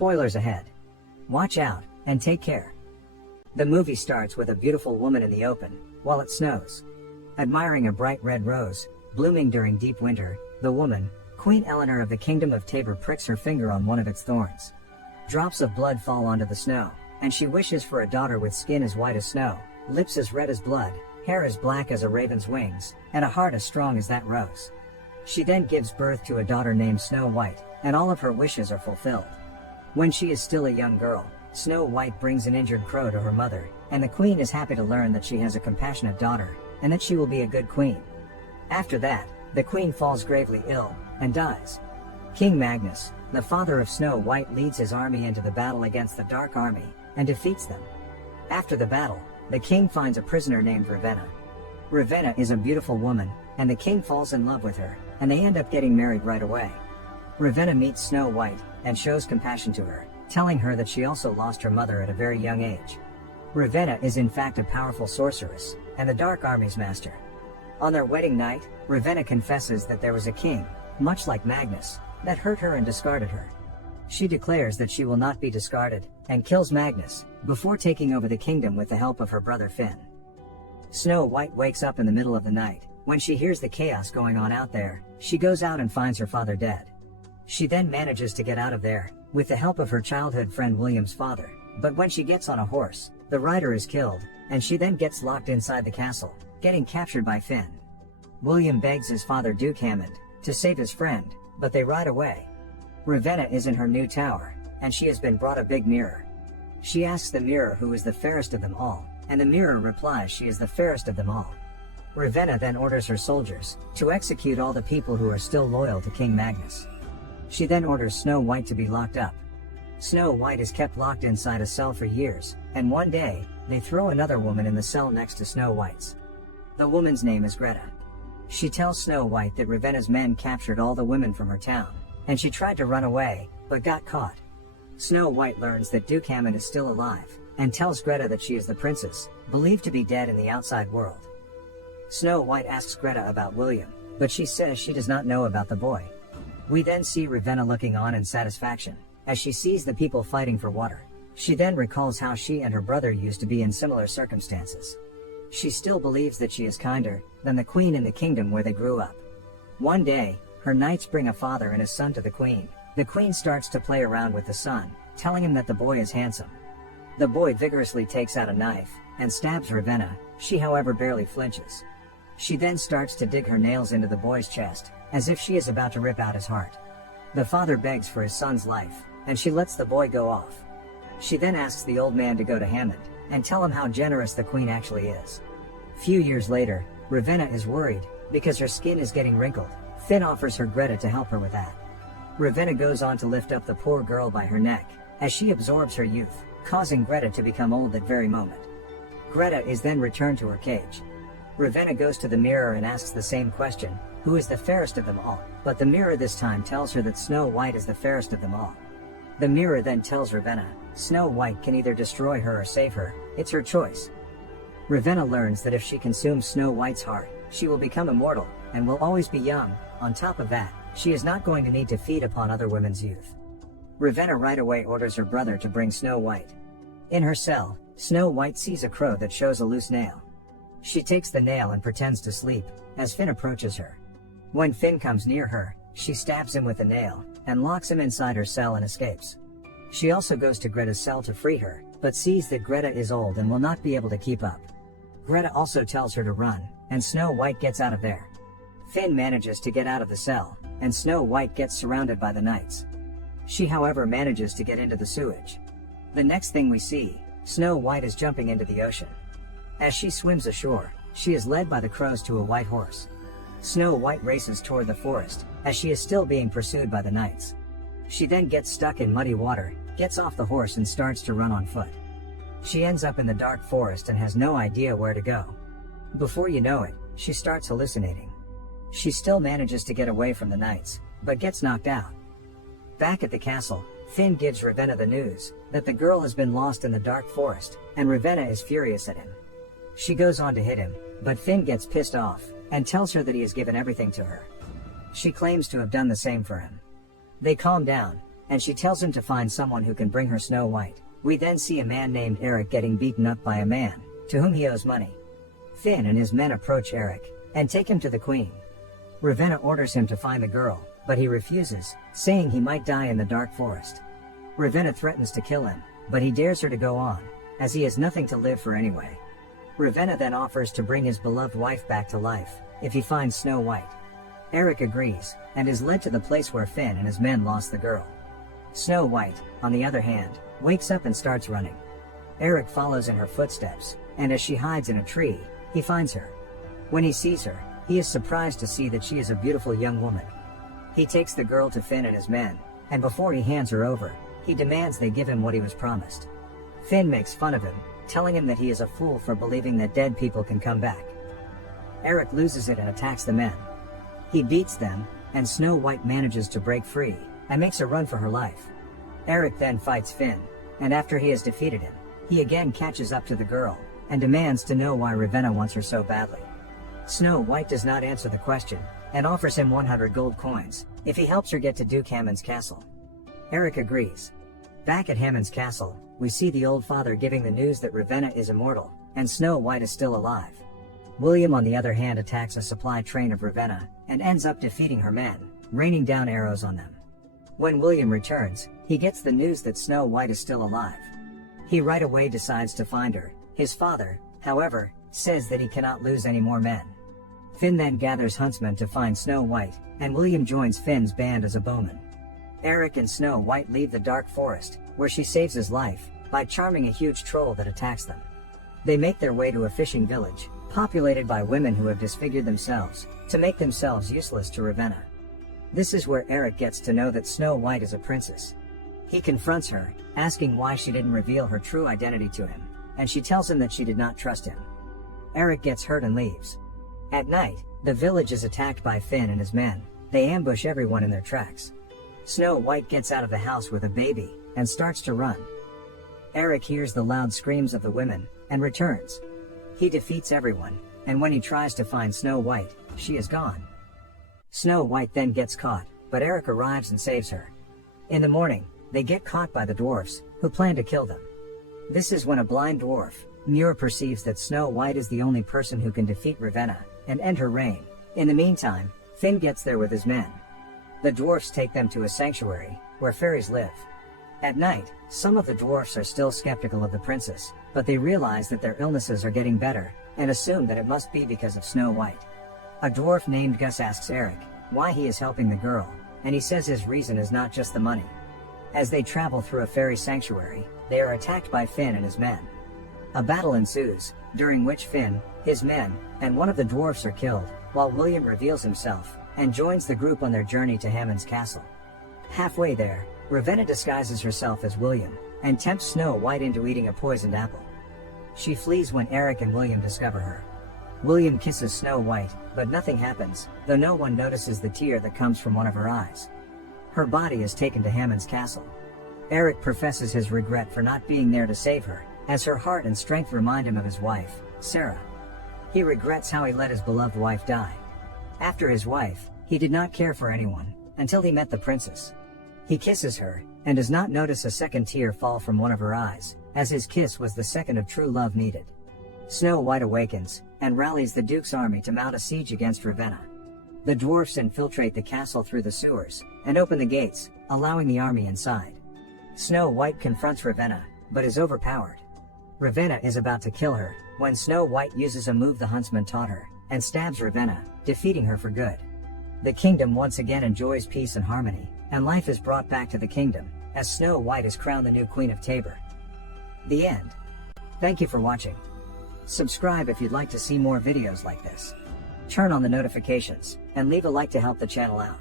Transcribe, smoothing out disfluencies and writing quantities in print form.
Spoilers ahead. Watch out, and take care. The movie starts with a beautiful woman in the open, while it snows. Admiring a bright red rose, blooming during deep winter, the woman, Queen Eleanor of the Kingdom of Tabor, pricks her finger on one of its thorns. Drops of blood fall onto the snow, and she wishes for a daughter with skin as white as snow, lips as red as blood, hair as black as a raven's wings, and a heart as strong as that rose. She then gives birth to a daughter named Snow White, and all of her wishes are fulfilled. When she is still a young girl, Snow White brings an injured crow to her mother, and the queen is happy to learn that she has a compassionate daughter, and that she will be a good queen. After that, the queen falls gravely ill, and dies. King Magnus, the father of Snow White, leads his army into the battle against the Dark Army, and defeats them. After the battle, the king finds a prisoner named Ravenna. Ravenna is a beautiful woman, and the king falls in love with her, and they end up getting married right away. Ravenna meets Snow White, and shows compassion to her, telling her that she also lost her mother at a very young age. Ravenna is in fact a powerful sorceress, and the Dark Army's master. On their wedding night, Ravenna confesses that there was a king, much like Magnus, that hurt her and discarded her. She declares that she will not be discarded, and kills Magnus, before taking over the kingdom with the help of her brother Finn. Snow White wakes up in the middle of the night. When she hears the chaos going on out there, she goes out and finds her father dead. She then manages to get out of there, with the help of her childhood friend William's father, but when she gets on a horse, the rider is killed, and she then gets locked inside the castle, getting captured by Finn. William begs his father Duke Hammond to save his friend, but they ride away. Ravenna is in her new tower, and she has been brought a big mirror. She asks the mirror who is the fairest of them all, and the mirror replies she is the fairest of them all. Ravenna then orders her soldiers to execute all the people who are still loyal to King Magnus. She then orders Snow White to be locked up. Snow White is kept locked inside a cell for years, and one day, they throw another woman in the cell next to Snow White's. The woman's name is Greta. She tells Snow White that Ravenna's men captured all the women from her town, and she tried to run away, but got caught. Snow White learns that Duke Hammond is still alive, and tells Greta that she is the princess, believed to be dead in the outside world. Snow White asks Greta about William, but she says she does not know about the boy. We then see Ravenna looking on in satisfaction, as she sees the people fighting for water. She then recalls how she and her brother used to be in similar circumstances. She still believes that she is kinder than the queen in the kingdom where they grew up. One day, her knights bring a father and his son to the queen. The queen starts to play around with the son, telling him that the boy is handsome. The boy vigorously takes out a knife and stabs Ravenna. She however barely flinches. She then starts to dig her nails into the boy's chest, as if she is about to rip out his heart. The father begs for his son's life, and she lets the boy go off. She then asks the old man to go to Hammond, and tell him how generous the queen actually is. Few years later, Ravenna is worried, because her skin is getting wrinkled. Finn offers her Greta to help her with that. Ravenna goes on to lift up the poor girl by her neck, as she absorbs her youth, causing Greta to become old that very moment. Greta is then returned to her cage. Ravenna goes to the mirror and asks the same question, who is the fairest of them all? But the mirror this time tells her that Snow White is the fairest of them all. The mirror then tells Ravenna, Snow White can either destroy her or save her, it's her choice. Ravenna learns that if she consumes Snow White's heart, she will become immortal, and will always be young. On top of that, she is not going to need to feed upon other women's youth. Ravenna right away orders her brother to bring Snow White. In her cell, Snow White sees a crow that shows a loose nail. She takes the nail and pretends to sleep, as Finn approaches her. When Finn comes near her, she stabs him with the nail, and locks him inside her cell and escapes. She also goes to Greta's cell to free her, but sees that Greta is old and will not be able to keep up. Greta also tells her to run, and Snow White gets out of there. Finn manages to get out of the cell, and Snow White gets surrounded by the knights. She however manages to get into the sewage. The next thing we see, Snow White is jumping into the ocean. As she swims ashore, she is led by the crows to a white horse. Snow White races toward the forest, as she is still being pursued by the knights. She then gets stuck in muddy water, gets off the horse and starts to run on foot. She ends up in the dark forest and has no idea where to go. Before you know it, she starts hallucinating. She still manages to get away from the knights, but gets knocked out. Back at the castle, Finn gives Ravenna the news that the girl has been lost in the dark forest, and Ravenna is furious at him. She goes on to hit him, but Finn gets pissed off, and tells her that he has given everything to her. She claims to have done the same for him. They calm down, and she tells him to find someone who can bring her Snow White. We then see a man named Eric getting beaten up by a man, to whom he owes money. Finn and his men approach Eric, and take him to the Queen. Ravenna orders him to find the girl, but he refuses, saying he might die in the dark forest. Ravenna threatens to kill him, but he dares her to go on, as he has nothing to live for anyway. Ravenna then offers to bring his beloved wife back to life, if he finds Snow White. Eric agrees, and is led to the place where Finn and his men lost the girl. Snow White, on the other hand, wakes up and starts running. Eric follows in her footsteps, and as she hides in a tree, he finds her. When he sees her, he is surprised to see that she is a beautiful young woman. He takes the girl to Finn and his men, and before he hands her over, he demands they give him what he was promised. Finn makes fun of him, telling him that he is a fool for believing that dead people can come back. Eric loses it and attacks the men. He beats them, and Snow White manages to break free, and makes a run for her life. Eric then fights Finn, and after he has defeated him, he again catches up to the girl, and demands to know why Ravenna wants her so badly. Snow White does not answer the question, and offers him 100 gold coins, if he helps her get to Duke Hammond's castle. Eric agrees. Back at Hammond's castle, we see the old father giving the news that Ravenna is immortal, and Snow White is still alive. William on the other hand attacks a supply train of Ravenna, and ends up defeating her men, raining down arrows on them. When William returns, he gets the news that Snow White is still alive. He right away decides to find her. His father, however, says that he cannot lose any more men. Finn then gathers Huntsman to find Snow White, and William joins Finn's band as a bowman. Eric and Snow White leave the dark forest, where she saves his life, by charming a huge troll that attacks them. They make their way to a fishing village, populated by women who have disfigured themselves, to make themselves useless to Ravenna. This is where Eric gets to know that Snow White is a princess. He confronts her, asking why she didn't reveal her true identity to him, and she tells him that she did not trust him. Eric gets hurt and leaves. At night, the village is attacked by Finn and his men. They ambush everyone in their tracks. Snow White gets out of the house with a baby, and starts to run. Eric hears the loud screams of the women, and returns. He defeats everyone, and when he tries to find Snow White, she is gone. Snow White then gets caught, but Eric arrives and saves her. In the morning, they get caught by the dwarfs, who plan to kill them. This is when a blind dwarf, Muir, perceives that Snow White is the only person who can defeat Ravenna, and end her reign. In the meantime, Finn gets there with his men. The dwarfs take them to a sanctuary, where fairies live. At night, some of the dwarfs are still skeptical of the princess, but they realize that their illnesses are getting better, and assume that it must be because of Snow White. A dwarf named Gus asks Eric why he is helping the girl, and he says his reason is not just the money. As they travel through a fairy sanctuary, they are attacked by Finn and his men. A battle ensues, during which Finn, his men, and one of the dwarfs are killed, while William reveals himself, and joins the group on their journey to Hammond's castle. Halfway there, Ravenna disguises herself as William, and tempts Snow White into eating a poisoned apple. She flees when Eric and William discover her. William kisses Snow White, but nothing happens, though no one notices the tear that comes from one of her eyes. Her body is taken to Hammond's castle. Eric professes his regret for not being there to save her, as her heart and strength remind him of his wife, Sarah. He regrets how he let his beloved wife die. After his wife, he did not care for anyone, until he met the princess. He kisses her, and does not notice a second tear fall from one of her eyes, as his kiss was the second of true love needed. Snow White awakens, and rallies the Duke's army to mount a siege against Ravenna. The dwarfs infiltrate the castle through the sewers, and open the gates, allowing the army inside. Snow White confronts Ravenna, but is overpowered. Ravenna is about to kill her, when Snow White uses a move the Huntsman taught her, and stabs Ravenna, defeating her for good. The kingdom once again enjoys peace and harmony, and life is brought back to the kingdom, as Snow White is crowned the new Queen of Tabor. The end. Thank you for watching. Subscribe if you'd like to see more videos like this. Turn on the notifications, and leave a like to help the channel out.